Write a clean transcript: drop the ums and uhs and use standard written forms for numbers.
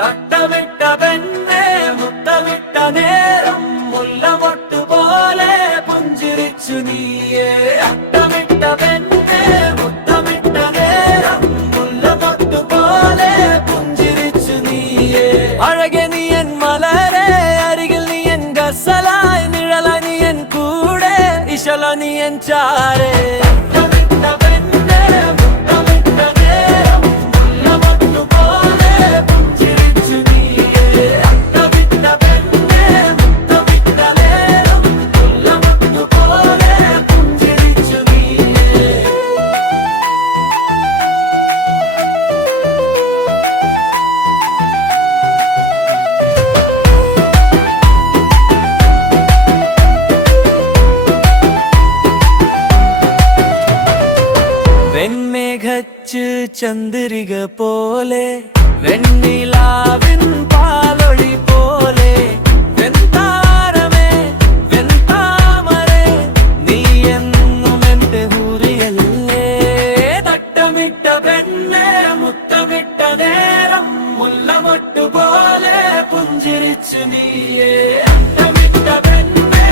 തട്ടമിട്ട പെണ്ണെ മുത്തമിട്ട നേരം മുല്ലമൊട്ടുപോലെ പുഞ്ചിരിച്ചു നീയേ. അട്ടമിട്ട പെണ്ണെ മുത്തമിട്ട നേരം മുല്ലമൊട്ടുപോലെ പുഞ്ചിരിച്ചു നീയേ. അഴകെ നീ എൻ മലരെ, അരികിൽ നീ എൻ ഗസലായി, നിഴല നീ എൻ കൂടെ, ഇശല നീ എൻ ചാരെ. വെൺമേഘച്ച് ചന്ദ്രിക പോലെ, വെണ്ണിലാവിൻ പാലൊളി പോലെ, വെൺതാരമേ വെൺതാമരേ, നീ എന്നും എന്റെ ഹൂറിയല്ലേ. തട്ടമിട്ട പെണ്ണെ മുത്തമിട്ട നേരം മുല്ലമൊട്ടുപോലെ പുഞ്ചിരിച്ചു നീയേ. അട്ടമിട്ട പെണ്ണെ